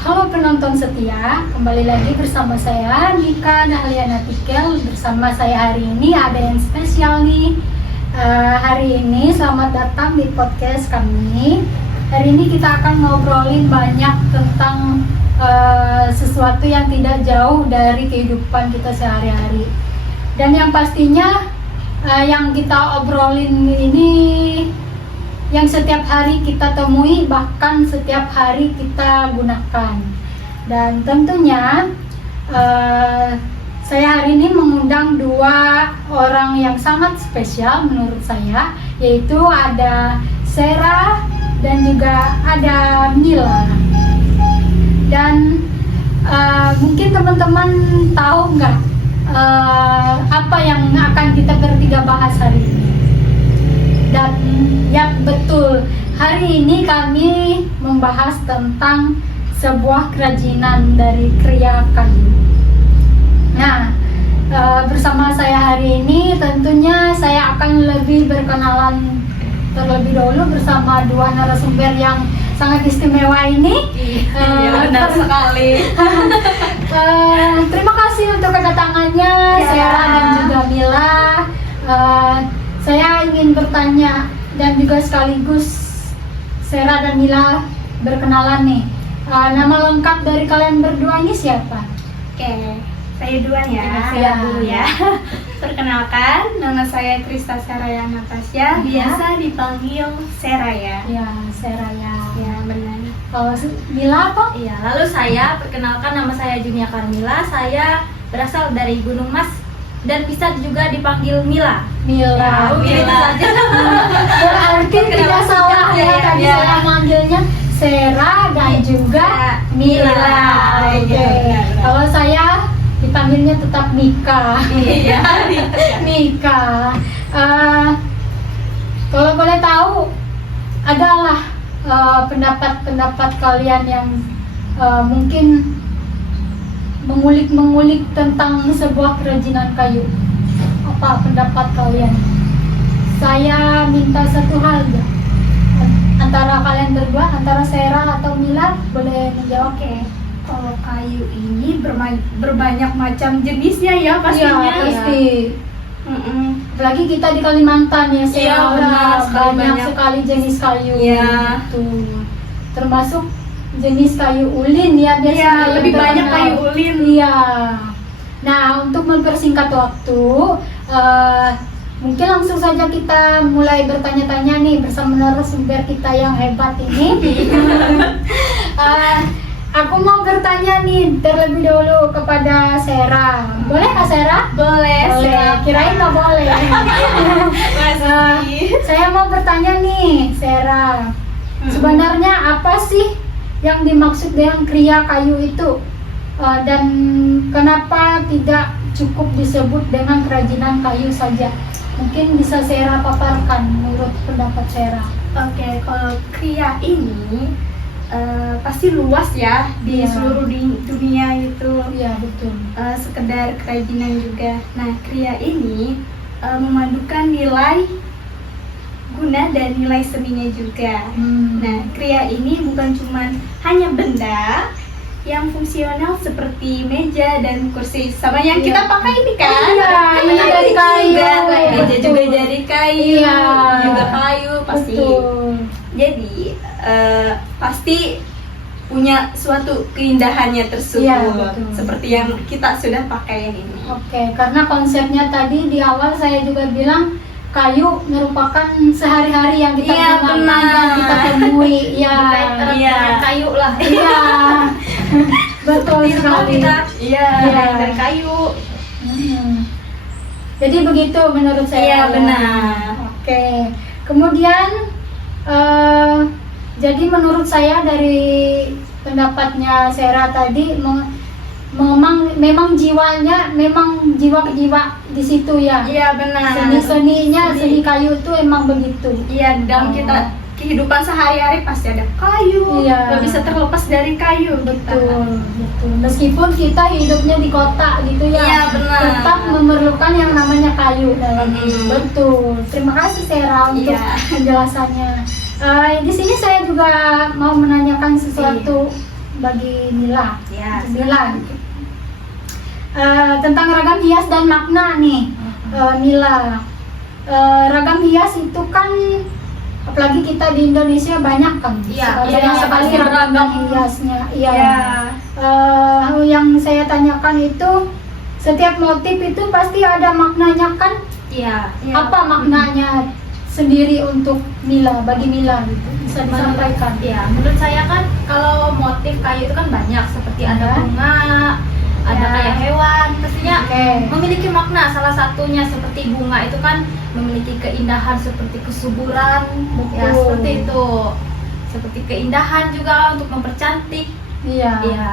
Halo penonton setia, kembali lagi bersama saya Nika Nahliana Tikel. Bersama saya hari ini ada yang spesial nih. Hari ini selamat datang di podcast kami. Hari ini kita akan ngobrolin banyak tentang sesuatu yang tidak jauh dari kehidupan kita sehari-hari. Dan yang pastinya yang kita obrolin ini yang setiap hari kita temui, bahkan setiap hari kita gunakan. Dan tentunya saya hari ini mengundang dua orang yang sangat spesial menurut saya, yaitu ada Sera dan juga ada Mila. Dan mungkin teman-teman tahu nggak apa yang akan kita bertiga bahas hari ini? Dan ya betul, hari ini kami membahas tentang sebuah kerajinan dari kriya kayu. Nah, bersama saya hari ini tentunya saya akan lebih berkenalan terlebih dahulu bersama dua narasumber yang sangat istimewa ini. Iya, benar sekali. Terima kasih untuk kedatangannya, Sera dan juga Mila. Saya ingin bertanya dan juga sekaligus Sera dan Mila berkenalan nih. Nama lengkap dari kalian berdua ini siapa? Oke, saya duluan ya. Saya dulu ya. Perkenalkan, nama saya Krista Seraya Natasha, biasa dipanggil Seraya. Ya, Seraya. Ya, benar. Kalau Mila apa? Iya, lalu saya perkenalkan, nama saya Junia Carmila. Saya berasal dari Gunung Mas dan bisa juga dipanggil Mila. Mila. Itu saja. Berarti tidak salah ya, tadi saya manggilnya Sera dan juga Mila. Oke. Kalau saya dipanggilnya tetap Nika. Iya. Nika. Kalau boleh tahu, adalah pendapat-pendapat kalian yang mungkin mengulik-mengulik tentang sebuah kerajinan kayu. Apa pendapat kalian? Saya minta satu hal ya. Antara kalian berdua, antara Sera atau Mila, boleh menjawab? Oke, kalau kayu ini berbanyak macam jenisnya ya pastinya. Iya, pasti. Mm-mm. Apalagi kita di Kalimantan ya, Sera. Iya, benar, banyak banyak sekali jenis kayu. Iya. Tuh. Termasuk jenis kayu ulin ya biasanya. Iya, yang lebih banyak terkenal. kayu ulin. Iya. Nah, untuk mempersingkat waktu, mungkin langsung saja kita mulai bertanya-tanya nih bersama narasumber kita yang hebat ini. Aku mau bertanya nih terlebih dahulu kepada Sera. Boleh Kak Sera? Boleh. Kirain nggak boleh. Masih. Saya mau bertanya nih, Sera. Sebenarnya apa sih yang dimaksud dengan kriya kayu itu? Dan kenapa tidak cukup disebut dengan kerajinan kayu saja? Mungkin bisa Sera paparkan menurut pendapat Sera. Oke, kalau kriya ini pasti luas ya di Iya. seluruh dunia itu. Iya betul. Sekedar kerajinan juga. Nah, kriya ini memadukan nilai guna dan nilai seninya juga. Nah, kriya ini bukan cuma hanya benda yang fungsional seperti meja dan kursi sama yang Iya. kita pakai ini kan. Iya, ini dari kayu. Juga, meja Betul. juga dari kayu, Iya. juga kayu pasti. Betul. Jadi pasti punya suatu keindahannya tersebut, Iya, betul. seperti yang kita sudah pakai ini. Oke, karena konsepnya tadi di awal saya juga bilang kayu merupakan sehari-hari yang kita Iya, gunakan, benar. yang kita temui. Iya, Iya. Kayu lah. iya, betul sekali. Iya, Iya. dari kayu. Jadi begitu menurut saya. Iya, ya. benar. Oke, kemudian jadi menurut saya dari pendapatnya Sera tadi memang jiwanya memang jiwa di situ ya. Iya, benar. Seni kayu itu emang begitu. Iya, dalam Oh. kita kehidupan sehari-hari pasti ada kayu, Iya. nggak bisa terlepas dari kayu. Betul, betul. Meskipun kita hidupnya di kota gitu ya, Iya, benar. tetap memerlukan yang namanya kayu dalam Mm-mm. hidup. Betul. Terima kasih Sera untuk Iya. penjelasannya. Di sini saya juga mau menanyakan sesuatu bagi Mila. Ya, Mila. Tentang ragam hias dan makna nih, Mila. Ragam hias itu kan, apalagi kita di Indonesia banyak kan, Iya, banyak iya, sekali pasti ragam beragam. hiasnya. Iya. Ya. Yang saya tanyakan itu, setiap motif itu pasti ada maknanya kan? Iya. Iya. Apa maknanya sendiri untuk Mila, bagi Mila gitu? Bisa disampaikan? Ya, menurut saya kan kalau motif kayu itu kan banyak, seperti ada Ya. bunga, ada Ya. kayak hewan, pastinya Oke. memiliki makna. Salah satunya seperti bunga itu kan memiliki keindahan seperti kesuburan, ya Betul. seperti itu. Seperti keindahan juga untuk mempercantik. Iya. Iya.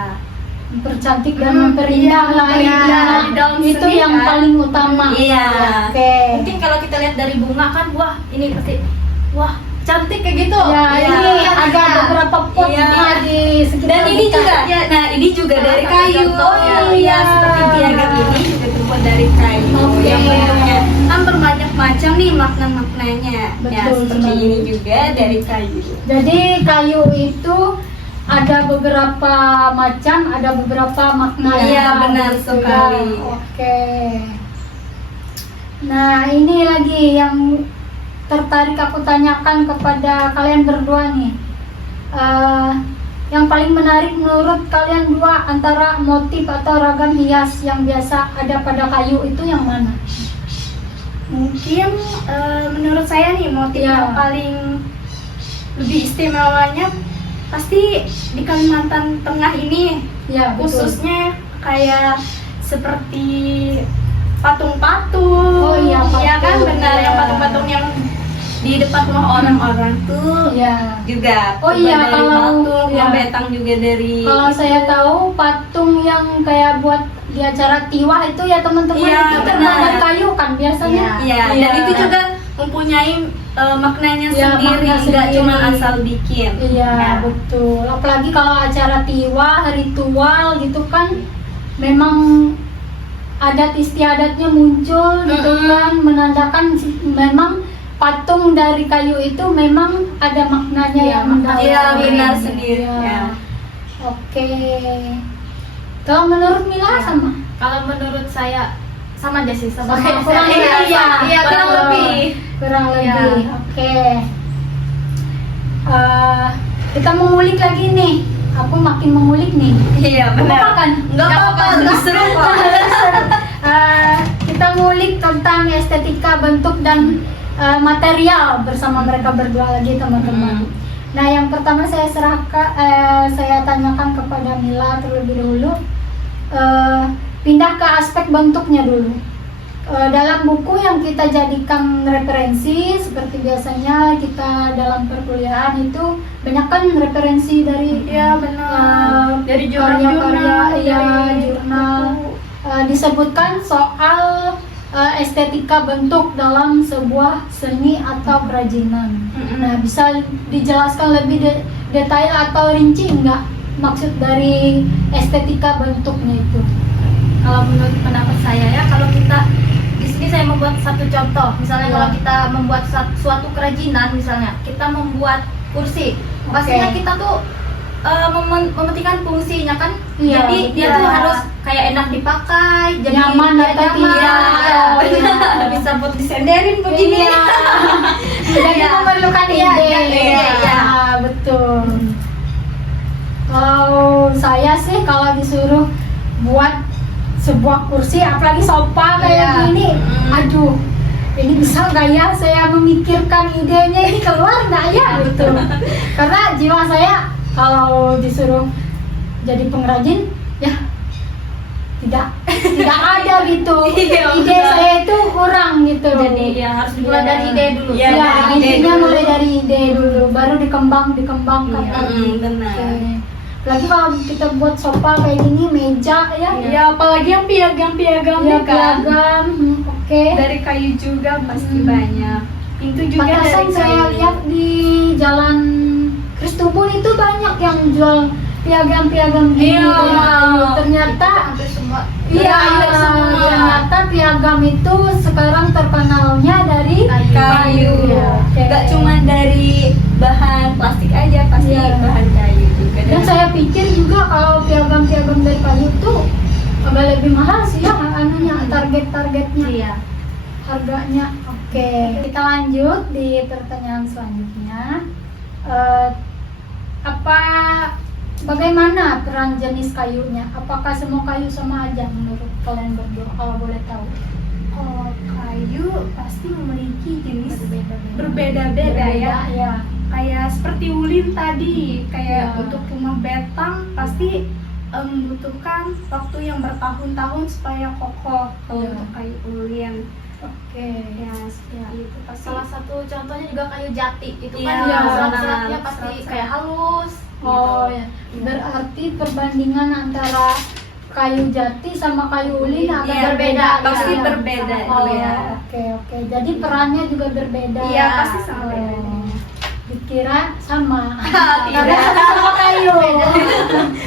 Mempercantik dan Hmm, memperindah iya, lah ya. memperindah di dalam Itu seni, yang kan? paling utama. Iya. Oke. Mungkin kalau kita lihat dari bunga kan, wah ini pasti, wah cantik kayak gitu. Ya, Iya. ini ada beberapa pot Iya. bunga di sekitar Dan ini kita. juga, ya, nah ini juga Salah dari satu kayu. contohnya. Oh iya, seperti piagam ini juga terbuat dari kayu. Oke. Yang bentuknya kan berbanyak macam nih makna-maknanya. Ya, Betul, seperti betul. ini juga dari kayu. Jadi kayu itu ada beberapa macam, ada beberapa makna. Iya, benar gitu sekali. ya. Oke. Nah, ini lagi yang tertarik aku tanyakan kepada kalian berdua nih. Yang paling menarik menurut kalian dua antara motif atau ragam hias yang biasa ada pada kayu itu yang mana? Mungkin menurut saya nih motif Iya. yang paling lebih istimewanya pasti di Kalimantan Tengah ini, Ya, betul. khususnya kayak seperti patung-patung. Oh iya, Iya kan, patung. benar, yang Iya. patung-patung yang di depan rumah orang-orang tuh Iya. juga Oh terbuat iya, dari kalau- patung, iya. betang juga dari Kalau saya tahu patung yang kayak buat di acara tiwah itu ya teman-teman, Iya, itu terbuat benar. dari kayu kan biasanya. Iya, Iya. dan itu juga mempunyai maknanya Iya, sendiri, makna nggak sendiri. cuma asal bikin. Iya, Ya. betul. Apalagi kalau acara tiwah, ritual gitu kan, memang adat istiadatnya muncul gitu Mm-mm. kan, menandakan memang patung dari kayu itu memang ada maknanya Iya, yang makna- mendalam. iya, benar sendiri, Iya. ya. Oke. Kalau menurut Mila Iya. sama? Kalau menurut saya sama aja sih, sama Sama, kayak kurang saya. lebih ya. Iya, kurang Betul. lebih. Kurang Iya. lebih. Oke. Kita mengulik lagi nih. Aku makin mengulik nih. Iya, Apa benar. kan? Nggak apa-apa, lebih seru kok. Kita ngulik tentang estetika bentuk dan material bersama mereka berdua lagi teman-teman. Nah, yang pertama saya tanyakan kepada Mila terlebih dahulu. Pindah ke aspek bentuknya dulu. Dalam buku yang kita jadikan referensi, seperti biasanya kita dalam perkuliahan itu banyak kan referensi dari Iya, benar. Dari karya-karya, jurnal, ya, dari jurnal. buku. Disebutkan soal estetika bentuk dalam sebuah seni atau kerajinan. Mm-mm. Nah, bisa dijelaskan lebih detail atau rinci nggak maksud dari estetika bentuknya itu? Kalau menurut pendapat saya ya, kalau kita di sini saya membuat satu contoh, misalnya Iya. kalau kita membuat suatu kerajinan, misalnya kita membuat kursi, pastinya kita tuh mementingkan fungsinya kan, Iya, jadi dia iya. tuh harus kayak enak dipakai, jadi Nyaman dia atau tidak. Iya. Bisa buat disenderin begini. Iya. Jadi Iya. memerlukan Iya, ide. iya, iya. Betul. Kalau saya sih kalau disuruh buat sebuah kursi, apalagi sofa kayak Iya. gini, aduh, ini bisa nggak ya saya memikirkan idenya ini keluar nggak ya gitu. Karena jiwa saya kalau disuruh jadi pengrajin, ya tidak ada gitu. Iya, Ide benar. saya itu kurang gitu. Jadi ya harus dimulai Iya. dari ide dulu. Iya, Ya, dari ide intinya dulu. mulai dari ide dulu, baru dikembangkan. Iya. lagi. Benar. Oke. Lagi kalau kita buat sofa kayak gini, meja ya, Ya, apalagi yang piagam-piagamnya ya kan. piagam, oke. Dari kayu juga pasti Hmm. banyak. Pintu juga Pantasan dari saya kayu. lihat di jalan Kristubun itu banyak yang jual piagam-piagam gini Iya. dari kayu. Ternyata hampir semua. iya, Dari semua. ternyata piagam itu sekarang terkenalnya dari Kayu. Oke. Nggak cuma dari bahan plastik aja, pasti Iya. bahan kayu juga. Dan saya pikir juga kalau piagam-piagam dari kayu itu agak lebih mahal sih ya anunya, targetnya, Iya. harganya. Oke, kita lanjut di pertanyaan selanjutnya. Bagaimana peran jenis kayunya? Apakah semua kayu sama aja menurut kalian berdua? Kalau boleh tahu. Kalau kayu pasti memiliki jenis Berbeda-beda. berbeda-beda ya. Ya. Kayak seperti ulin tadi, kayak Ya. untuk rumah betang pasti membutuhkan waktu yang bertahun-tahun supaya kokoh. Kalau Ya. untuk kayu ulin Oke. ya seperti itu pasti. Salah satu contohnya juga kayu jati. Itu kan Iya, serat-seratnya benar. pasti Serat-serat. kayak halus. Oh gitu. ya. Berarti perbandingan antara kayu jati sama kayu ulin agak Iya, berbeda. pasti ya? berbeda, Oh, iya. Oke. Jadi perannya juga berbeda. Iya, pasti sama Oh. bedanya. Dikira sama. Tidak. Karena sama kayu.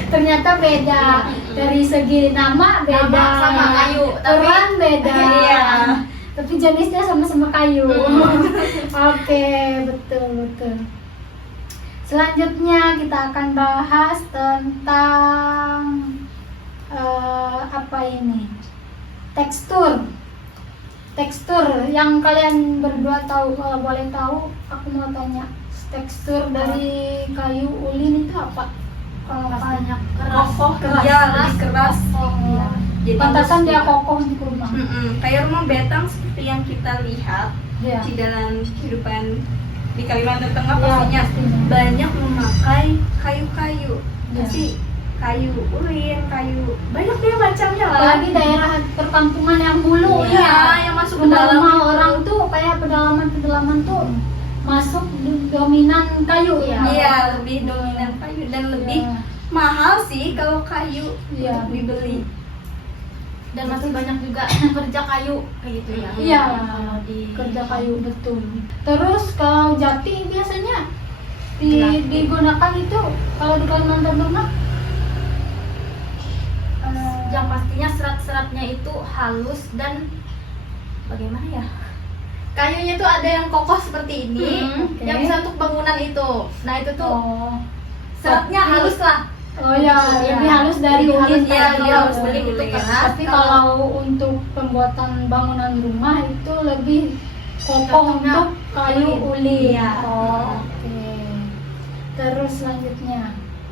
Ternyata beda. Dari segi nama beda. Nama sama kayu, tapi- Peran beda. Iya. Tapi jenisnya sama-sama kayu. Oke, betul. Selanjutnya kita akan bahas tentang apa ini? Tekstur yang kalian berdua tahu. Kalau boleh tahu, aku mau tanya tekstur dari kayu ulin itu apa? Kalau Pastinya kalian keras. Kokoh, keras. ya, lebih keras. Iya. Jadi pantasan harus dia juga- kokoh di rumah. Kayak rumah betang seperti yang kita lihat Iya. di dalam kehidupan di Kalimantan Tengah, Iya, pastinya pastinya. banyak memakai kayu-kayu. Iya. Pasti kayu ulin, kayu banyak deh macamnya lah. Apalagi daerah perkampungan yang hulu Iya, ya, yang masuk ke dalam rumah itu. orang tuh kayak pedalaman tuh masuk dominan kayu ya. Iya, lebih dominan kayu dan lebih Iya. mahal sih kalau kayu Iya, untuk dibeli. Dan masih banyak juga kerja kayu kayak gitu ya. Iya, Kalau di kerja kayu betul. Terus kalau jati biasanya digunakan itu kalau di Kalimantan Tengah yang pastinya serat-seratnya itu halus dan bagaimana ya? Kayunya tuh ada yang kokoh seperti ini, oke. yang bisa untuk bangunan itu. Nah itu tuh oh seratnya tapi- halus lah. oh ya, Iya. lebih halus dari Lebih halus, ulin iya, tadi. lebih halus Oh, ulin itu iya. keras. Tapi kalau untuk pembuatan bangunan rumah itu lebih kokoh Cocoknya untuk kayu ulin. Iya. Oh, oke. Terus selanjutnya,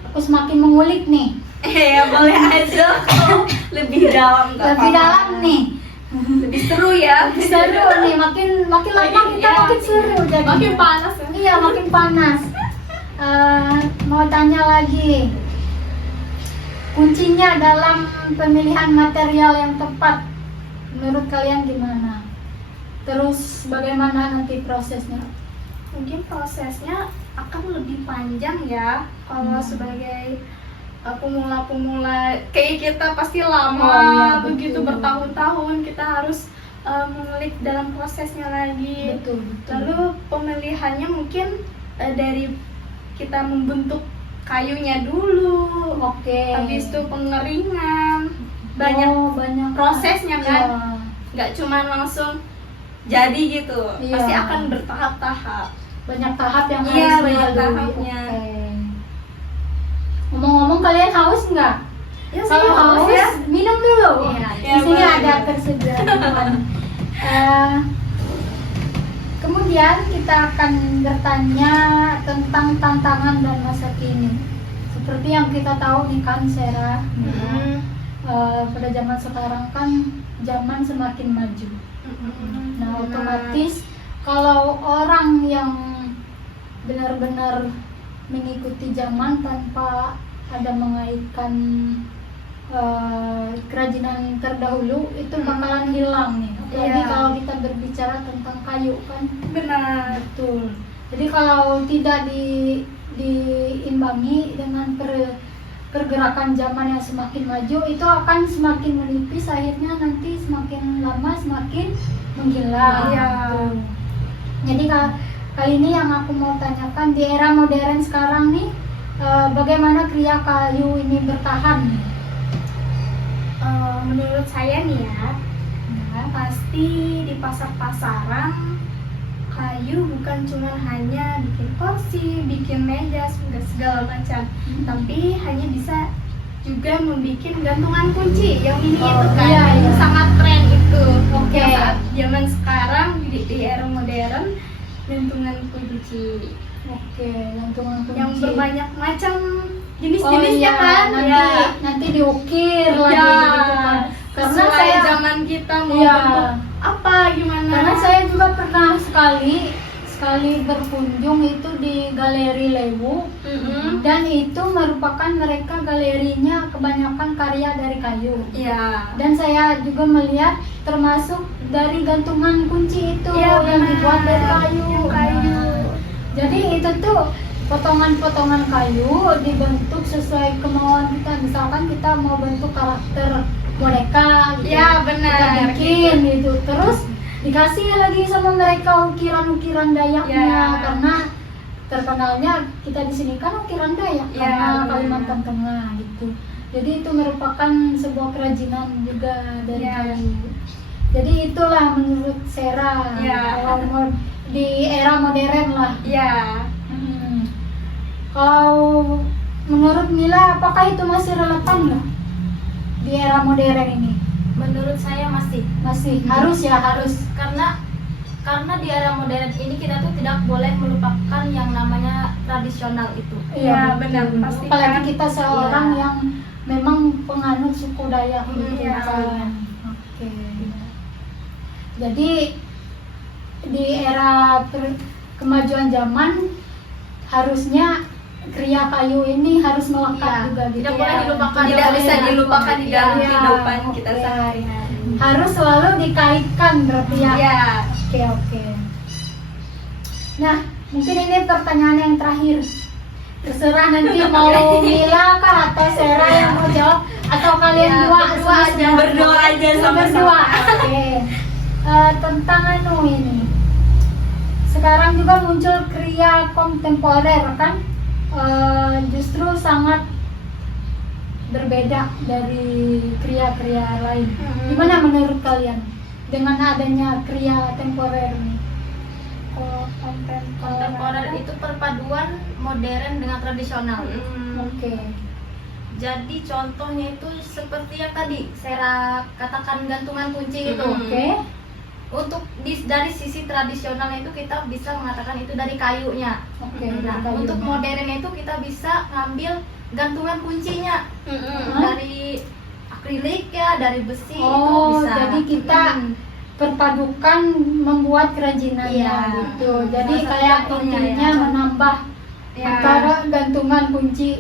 aku semakin mengulik nih. Ya boleh aja kalau lebih dalam nggak Lebih apa-apa. dalam nih. Lebih seru ya. Seru nih, makin lama kita Iya. makin seru jadi. Makin panas ya. Iya, makin panas. Mau tanya lagi, kuncinya dalam pemilihan material yang tepat menurut kalian gimana? Terus bagaimana nanti prosesnya? Mungkin prosesnya akan lebih panjang ya kalau sebagai pemula-pemula kayak kita pasti lama, Oh, iya, begitu betul. bertahun-tahun kita harus mengulik dalam prosesnya lagi. Betul. Lalu pemilihannya mungkin dari kita membentuk kayunya dulu, Oke. habis itu pengeringan, banyak banyak prosesnya kan. Iya. Nggak cuma langsung jadi gitu, Iya. pasti akan bertahap-tahap. Banyak tahap yang Iya, harus banyak dilalui. tahapnya. Oke. Ngomong-ngomong, kalian haus nggak? Ya, Kalau sih, haus, ya. minum dulu. Iya, Di sini boleh, ada boleh. tersedia minuman. Kemudian kita akan bertanya tentang tantangan dan masa kini. Seperti yang kita tahu nih kan, Sera, pada zaman sekarang kan zaman semakin maju. Nah, otomatis kalau orang yang benar-benar mengikuti zaman tanpa ada mengaitkan kerajinan terdahulu itu bakalan hilang nih. Apalagi Iya. kalau kita berbicara tentang kayu kan, Benar. betul. Jadi kalau tidak diimbangi dengan pergerakan zaman yang semakin maju, itu akan semakin menipis, akhirnya nanti semakin lama semakin menghilang. Iya. Betul. Jadi kali ini yang aku mau tanyakan, di era modern sekarang nih, bagaimana kriya kayu ini bertahan? Menurut saya nih ya, pasti di pasar-pasaran kayu bukan cuma hanya bikin kursi, bikin meja, segala macam, tapi hanya bisa juga membuat gantungan kunci yang ini Oh, itu kan, iya, itu iya. sangat tren itu. Oke. Yang saat zaman sekarang di era modern, gantungan kunci Oke, gantungan kunci. yang berbanyak macam Oh jenis-jenisnya iya, kan, nanti diukir lagi Ya, gitu kan. Karena sesuai saya zaman kita mau Iya. bentuk apa gimana. Karena saya juga pernah sekali berkunjung itu di Galeri Lewu, dan itu merupakan mereka galerinya kebanyakan karya dari kayu. Iya. Dan saya juga melihat termasuk dari gantungan kunci itu Iya, yang benar. dibuat dari kayu. Yang kayu. Nah, jadi itu tuh potongan-potongan kayu dibentuk sesuai kemauan kita. Misalkan kita mau bentuk karakter boneka gitu. Iya, benar. Kita bikin gitu. Terus dikasih lagi sama mereka ukiran-ukiran Dayaknya, Ya. karena terkenalnya kita di sini kan ukiran Dayak, Ya, karena benar. Kalimantan Tengah gitu. Jadi itu merupakan sebuah kerajinan juga dari Ya. kayu. Jadi itulah menurut Sera, Ya. kalau di era modern lah. Iya. Hmm. Kalau menurut Mila, apakah itu masih relevan nggak di era modern ini? Menurut saya masih, Masih harus ya, harus. karena di era modern ini kita tuh tidak boleh melupakan yang namanya tradisional itu. Iya, betul. benar, pasti Apalagi kan. kita seorang Iya. yang memang penganut suku Dayak gitu Iya. kan. Oke. Jadi di era kemajuan zaman harusnya kriya kayu ini harus melekat Iya, juga gitu. tidak boleh ya. dilupakan. Tidak bisa boleh dilupakan di dalam Iya, kehidupan kita oke. sehari-hari. Harus selalu dikaitkan berarti ya. Iya. Oke. Nah, mungkin ini pertanyaan yang terakhir. Terserah nanti mau Mila kah atau Sera yang mau jawab, atau kalian Ya, dua berdua aja. sama-sama. Berdua aja sama-sama. Berdua. Oke. Tentang ini. Sekarang juga muncul kriya kontemporer kan? Justru sangat berbeda dari kriya-kriya lain. Gimana menurut kalian dengan adanya kriya temporer nih? Kontemporer itu perpaduan modern dengan tradisional. Oke. Jadi contohnya itu seperti yang tadi Sera katakan gantungan kunci itu. Oke. Untuk dari sisi tradisionalnya itu kita bisa mengatakan itu dari kayunya. Oke. Nah, dari untuk kayunya. modernnya itu kita bisa ngambil gantungan kuncinya dari akrilik ya, dari besi itu Oh, bisa. jadi kita perpadukan membuat kerajinannya Iya. gitu. Jadi Salah satu kayak contohnya intinya ya. menambah Ya. antara gantungan kunci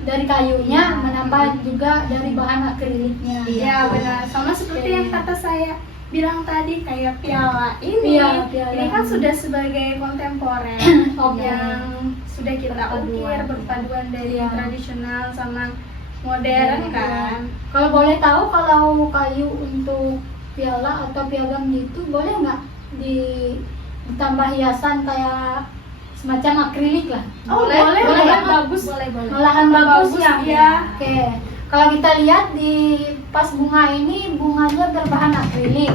dari kayunya, menambah juga dari bahan akriliknya. Iya, benar. Sama seperti yang kata saya bilang tadi, kayak piala ini. Iya, piala. Ini kan sudah sebagai kontemporer Oke. yang sudah kita ukir berpaduan dari Iya. tradisional sama modern kan. Kalau boleh tahu, kalau kayu untuk piala atau piagam gitu boleh nggak ditambah hiasan kayak semacam akrilik lah? Boleh, boleh ya? bagus. Boleh. Malahan bagus ya. ya. Oke. Kalau kita lihat di pas bunga ini, bunganya berbahan akrilik.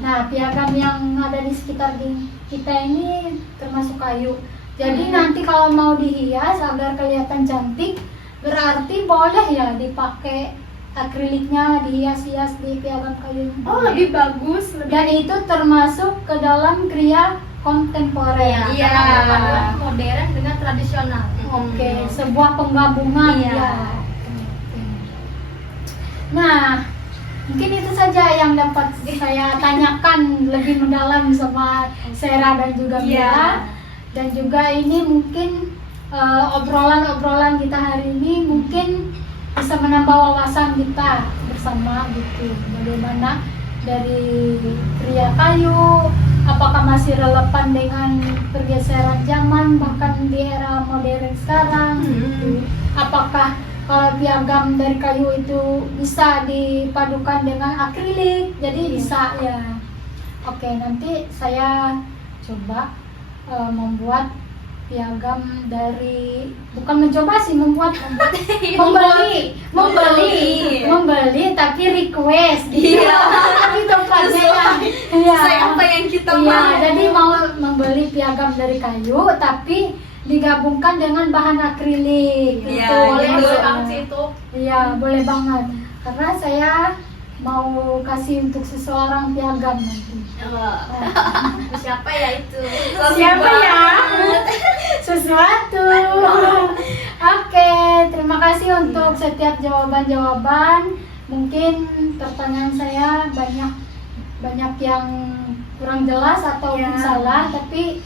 Nah, piagam yang ada di sekitar kita ini termasuk kayu. Jadi nanti kalau mau dihias agar kelihatan cantik, berarti boleh ya dipakai akriliknya, dihias-hias di piagam kayu. Oh, lebih bagus, Dan itu termasuk ke dalam kriya kontemporer. Iya. Karena perpaduan modern dengan tradisional. Oke, sebuah penggabungan Iya. ya. Oke. Nah, mungkin itu saja yang dapat saya tanyakan lebih mendalam sama Sera dan juga Mila. Iya. Dan juga ini mungkin obrolan-obrolan kita hari ini mungkin bisa menambah wawasan kita bersama gitu. Bagaimana dari kriya kayu, apakah masih relevan dengan pergeseran zaman bahkan di era modern sekarang gitu. Apakah kalau piagam dari kayu itu bisa dipadukan dengan akrilik, jadi bisa ya. Oke, nanti saya coba membuat piagam dari, bukan mencoba sih, membeli tapi request gitu. Iya. Tapi tempatnya yang Sesuai apa yang kita mau. jadi mau membeli piagam dari kayu tapi digabungkan dengan bahan akrilik Iya, gitu. Boleh gitu. boleh banget sih itu. Iya, boleh banget. Karena saya mau kasih untuk seseorang piagam nanti. Siapa ya itu? Siapa ya? Sesuatu. Oke, terima kasih untuk setiap jawaban-jawaban. Mungkin pertanyaan saya banyak yang kurang jelas atau Ya. salah, tapi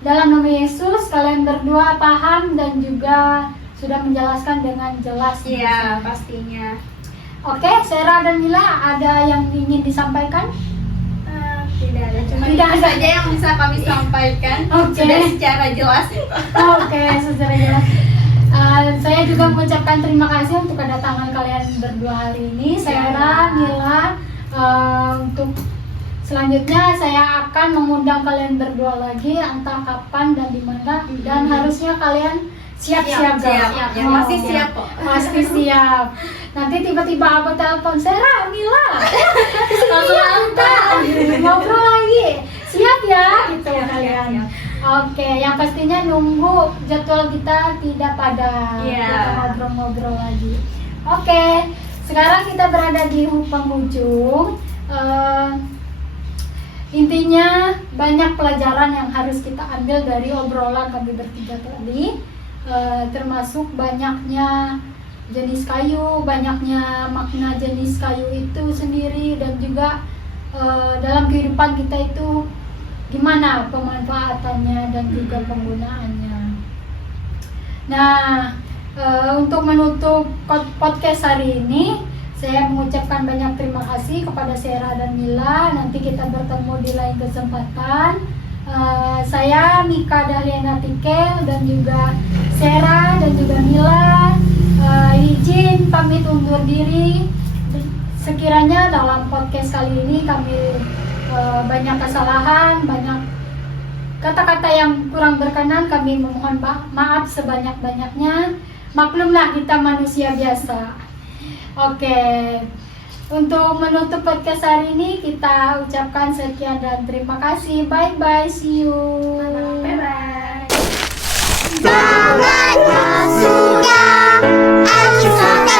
dalam nama Yesus kalian berdua paham dan juga sudah menjelaskan dengan jelas. Iya, pastinya. Oke, Sera dan Mila, ada yang ingin disampaikan? Tidak ada, cuma Tidak itu ada. saja yang bisa kami sampaikan. Oke. Sudah secara jelas itu. Oke, secara jelas. Saya juga mengucapkan terima kasih untuk kedatangan kalian berdua hari ini, Sera, Mila. Untuk selanjutnya saya akan mengundang kalian berdua lagi, entah kapan dan di mana. Dan harusnya kalian siap siaga. Siap. Ya, pasti siap kok. Pasti siap. Nanti tiba-tiba aku telepon, Sera, Mila, siap kita ngobrol lagi, siap ya, gitu ya kalian. siap. Oke, yang pastinya nunggu jadwal kita tidak padat. Iya. Kita ngobrol-ngobrol lagi. Oke, sekarang kita berada di penghujung. Intinya banyak pelajaran yang harus kita ambil dari obrolan kami bertiga tadi, termasuk banyaknya jenis kayu, banyaknya makna jenis kayu itu sendiri, dan juga dalam kehidupan kita itu gimana pemanfaatannya dan juga penggunaannya. Nah, untuk menutup podcast hari ini, saya mengucapkan banyak terima kasih kepada Sera dan Mila. Nanti kita bertemu di lain kesempatan. Saya Mika Dahliana Tikel dan juga Sera dan juga Mila izin pamit undur diri. Sekiranya dalam podcast kali ini kami banyak kesalahan, banyak kata-kata yang kurang berkenan, kami memohon maaf sebanyak-banyaknya. Maklumlah kita manusia biasa. Oke, untuk menutup podcast hari ini kita ucapkan sekian dan terima kasih. Bye-bye, see you. Bye-bye. Jangan suka, aku suka